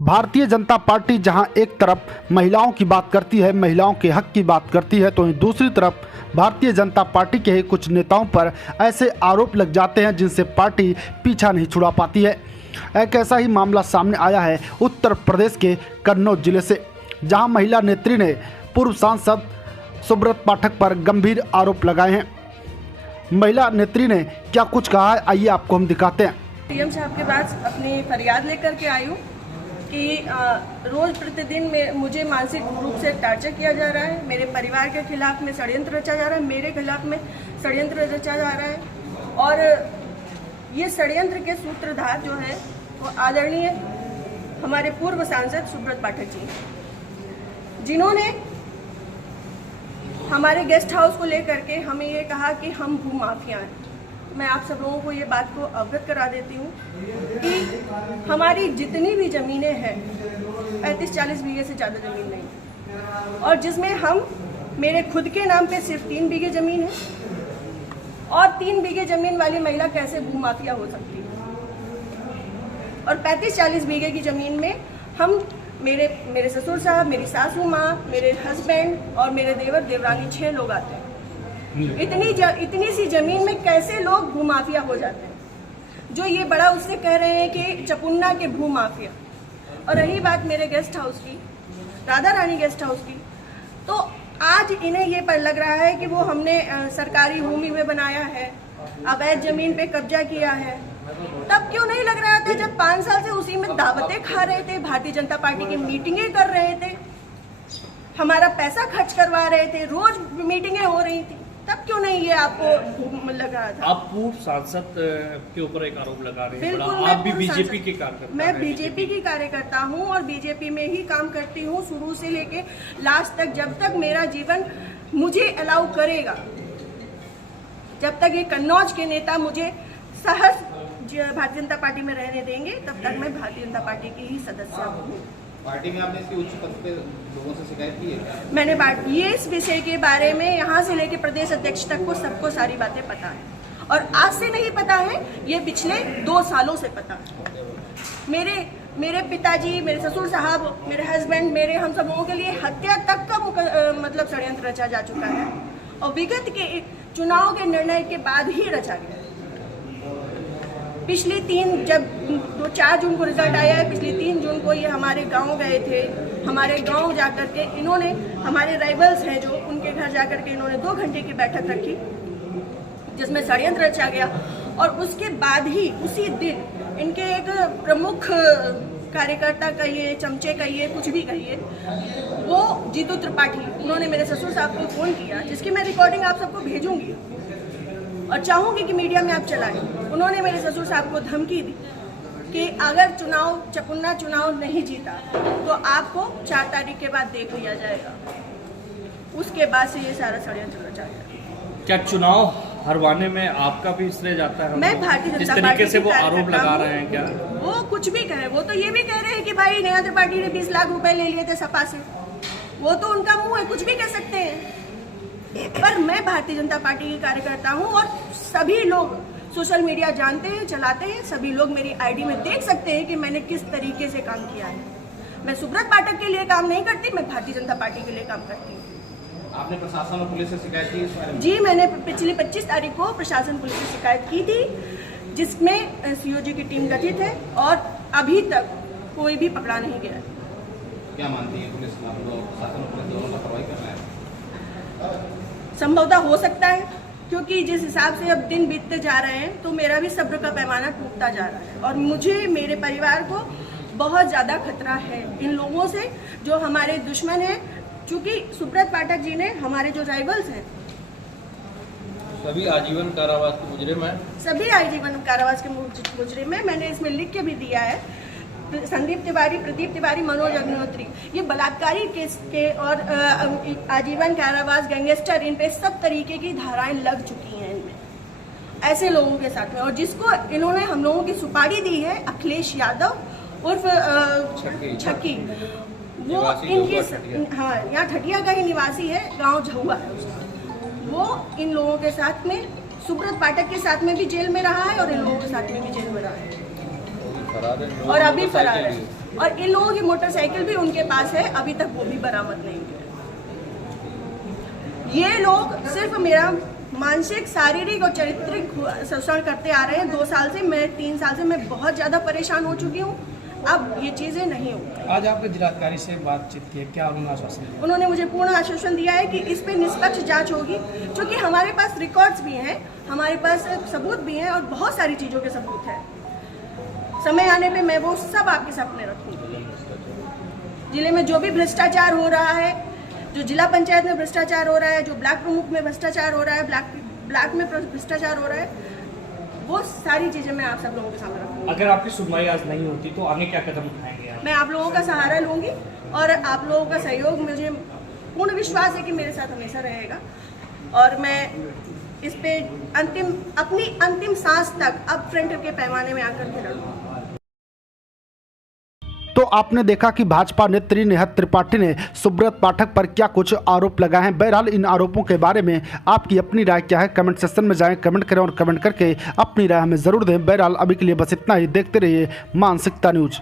Bharatiya Janata party जहां एक तरफ महिलाओं की बात करती है, महिलाओं के हक की बात करती है, तो वहीं दूसरी तरफ भारतीय जनता पार्टी के ही कुछ नेताओं पर ऐसे आरोप लग जाते हैं जिनसे पार्टी पीछा नहीं छुड़ा पाती है। एक ऐसा ही मामला सामने आया है उत्तर प्रदेश के कन्नौज जिले से, जहां महिला नेत्री ने पूर्व सांसद सुब्रत पाठक पर गंभीर आरोप लगाए हैं। महिला नेत्री ने क्या कुछ कहा है, आइए आपको हम दिखाते हैं। सीएम साहब के पास अपनी फरियाद लेकर के आई हूँ कि रोज प्रतिदिन में मुझे मानसिक रूप से टार्चर किया जा रहा है, मेरे परिवार के खिलाफ में षड्यंत्र रचा जा रहा है, मेरे खिलाफ में षड्यंत्र रचा जा रहा है। और ये षड्यंत्र के सूत्रधार जो है वो आदरणीय हमारे पूर्व सांसद सुब्रत पाठक जी, जिन्होंने हमारे गेस्ट हाउस को लेकर के हमें ये कहा कि हम भू माफिया हैं। मैं आप सब लोगों को ये बात को अवगत करा देती हूँ कि हमारी जितनी भी ज़मीनें हैं 35-40 बीघे से ज़्यादा ज़मीन नहीं, और जिसमें हम मेरे खुद के नाम पे सिर्फ 3 बीघे ज़मीन है। और 3 बीघे ज़मीन वाली महिला कैसे भू माफिया हो सकती है? और 35-40 बीघे की ज़मीन में हम मेरे ससुर साहब, मेरी सासू माँ, मेरे हस्बैंड और मेरे देवर देवरानी 6 लोग आते हैं। इतनी सी जमीन में कैसे लोग भू माफिया हो जाते हैं? जो ये बड़ा उससे कह रहे हैं कि चपुन्ना के भू माफिया। और रही बात मेरे गेस्ट हाउस की, राधा रानी गेस्ट हाउस की, तो आज इन्हें ये पर लग रहा है कि वो हमने सरकारी भूमि में बनाया है, अवैध जमीन पे कब्जा किया है। तब क्यों नहीं लग रहा था जब 5 साल से उसी में दावतें खा रहे थे, भारतीय जनता पार्टी की मीटिंगें कर रहे थे, हमारा पैसा खर्च करवा रहे थे, रोज मीटिंगें हो रही थी, तब क्यों नहीं ये आपको लग रहा था? आप पूर्व सांसद के ऊपर एक आरोप लगा रहे हैं। बिल्कुल, आप भी बीजेपी के कार्यकर्ता? मैं बीजेपी की कार्यकर्ता हूं और बीजेपी में ही काम करती हूं शुरू से लेके लास्ट तक। जब तक मेरा जीवन मुझे अलाउ करेगा, जब तक ये कन्नौज के नेता मुझे सहज भारतीय जनता पार्टी में रहने देंगे, तब तक मैं भारतीय जनता पार्टी की ही सदस्य हूँ। पार्टी में आपने इसकी उच्च पद पे लोगों से शिकायत की है क्या? मैंने ये इस विषय के बारे में यहाँ से लेके प्रदेश अध्यक्ष तक को सबको सारी बातें पता है, और आज से नहीं पता है, ये पिछले 2 सालों से पता है। मेरे पिताजी, मेरे ससुर साहब, मेरे हस्बैंड, मेरे हम सब लोगों के लिए हत्या तक का मतलब षड्यंत्र रचा जा चुका है, और विगत के चुनाव के निर्णय के बाद ही रचा गया। पिछली 4 जून को रिजल्ट आया है, पिछली 3 जून को ये हमारे गांव गए थे। हमारे गांव जाकर के इन्होंने, हमारे राइवल्स हैं जो, उनके घर जाकर के इन्होंने 2 घंटे की बैठक रखी जिसमें षड्यंत्र रचा गया। और उसके बाद ही उसी दिन इनके एक प्रमुख कार्यकर्ता कहिए, चमचे कहिए, कुछ भी कहिए, वो जीतू त्रिपाठी, उन्होंने मेरे ससुर साहब को फ़ोन किया, जिसकी मैं रिकॉर्डिंग आप सबको भेजूंगी और चाहूंगी कि मीडिया में आप चलाएं। उन्होंने मेरे ससुर साहब को धमकी दी कि अगर चपुन्ना चुनाव नहीं जीता तो आपको 4 तारीख के बाद देख लिया जाएगा। उसके बाद से ये सारा षड्यंत्र रचा गया। क्या चुनाव हरवाने में आपका भी श्रेय जाता है? मैं भारतीय जनता जिस पार्टी तरीके से वो की आरोप लगा रहे हैं, क्या वो कुछ भी कहे? वो तो ये भी कह रहे हैं कि भाई नेहा त्रिपाठी ने 20 लाख रुपए ले लिए थे सपा से। वो तो उनका मुंह है, कुछ भी कह सकते हैं। पर मैं भारतीय जनता पार्टी की कार्यकर्ता हूं, और सभी लोग सोशल मीडिया जानते हैं, चलाते हैं, सभी लोग मेरी आईडी में देख सकते हैं कि मैंने किस तरीके से काम किया है। मैं सुब्रत पाठक के लिए काम नहीं करती, मैं भारतीय जनता पार्टी के लिए काम करती हूँ। आपने प्रशासन और पुलिस से शिकायत की इस बारे में? जी, मैंने पिछली 25 तारीख को प्रशासन पुलिस से शिकायत की थी, जिसमें सीओजी की टीम गठित है, और अभी तक कोई भी पकड़ा नहीं गया। क्या मानती है पुलिस, प्रशासन और पुलिस दोनों लापरवाही कर रहे हैं? संभवतः हो सकता है, क्योंकि जिस हिसाब से अब दिन बीतते जा रहे हैं तो मेरा भी सब्र का पैमाना टूटता जा रहा है, और मुझे, मेरे परिवार को बहुत ज़्यादा खतरा है इन लोगों से जो हमारे दुश्मन हैं। क्योंकि सुब्रत पाठक जी ने, हमारे जो राइवल्स हैं, सभी आजीवन कारावास के मुजरिम हैं। सभी आजीवन कारावास के मुजरिम हैं। मैंने इसमें लिख के भी दिया है, संदीप तिवारी, प्रदीप तिवारी, मनोज अग्निहोत्री, ये बलात्कारी केस के और आजीवन कारावास, गैंगस्टर, इन पे सब तरीके की धाराएं लग चुकी हैं इनमें, ऐसे लोगों के साथ में। और जिसको इन्होंने हम लोगों की सुपारी दी है, अखिलेश यादव उर्फ छक्की, वो इनके, हाँ, यहाँ ठटिया का ही निवासी है, गांव झहुआ है उसका। वो इन लोगों के साथ में, सुब्रत पाठक के साथ में भी जेल में रहा है और इन लोगों के साथ में भी जेल में रहा है, और अभी फरार है। और इन लोगों की मोटरसाइकिल भी उनके पास है, अभी तक वो भी बरामद नहीं हुई है। ये लोग सिर्फ मेरा मानसिक, शारीरिक और चारित्रिक शोषण करते आ रहे हैं 2 साल से। मैं 3 साल से मैं बहुत ज़्यादा परेशान हो चुकी हूँ। अब ये चीज़ें नहीं होंगी। आज आपने जिलाधिकारी से बातचीत की है, क्या उन्होंने आश्वासन दिया? उन्होंने मुझे पूर्ण आश्वासन दिया है कि इस पे निष्पक्ष जांच होगी, क्योंकि हमारे पास रिकॉर्ड्स भी हैं, हमारे पास सबूत भी हैं और बहुत सारी चीज़ों के सबूत हैं। समय आने पे मैं वो सब आपके सामने रखूँगी। जिले में जो भी भ्रष्टाचार हो रहा है, जो जिला पंचायत में भ्रष्टाचार हो रहा है, जो ब्लॉक प्रमुख में भ्रष्टाचार हो रहा है, ब्लॉक में भ्रष्टाचार हो रहा है, वो सारी चीज़ें मैं आप सब लोगों के सामने रखूँगी। अगर आपकी सुनवाई आज नहीं होती तो आगे क्या कदम उठाएंगे आप? मैं आप लोगों का सहारा लूँगी और आप लोगों का सहयोग, मुझे पूर्ण विश्वास है कि मेरे साथ हमेशा रहेगा। और मैं इस पे अपनी अंतिम सांस तक अब फ्रंट के पैमाने में आकर के लड़ूंगी। तो आपने देखा कि भाजपा नेत्री नेहा त्रिपाठी ने सुब्रत पाठक पर क्या कुछ आरोप लगाए हैं। बहरहाल इन आरोपों के बारे में आपकी अपनी राय क्या है, कमेंट सेक्शन में जाएं, कमेंट करें और कमेंट करके अपनी राय हमें ज़रूर दें। बहरहाल अभी के लिए बस इतना ही। देखते रहिए मानसिकता न्यूज।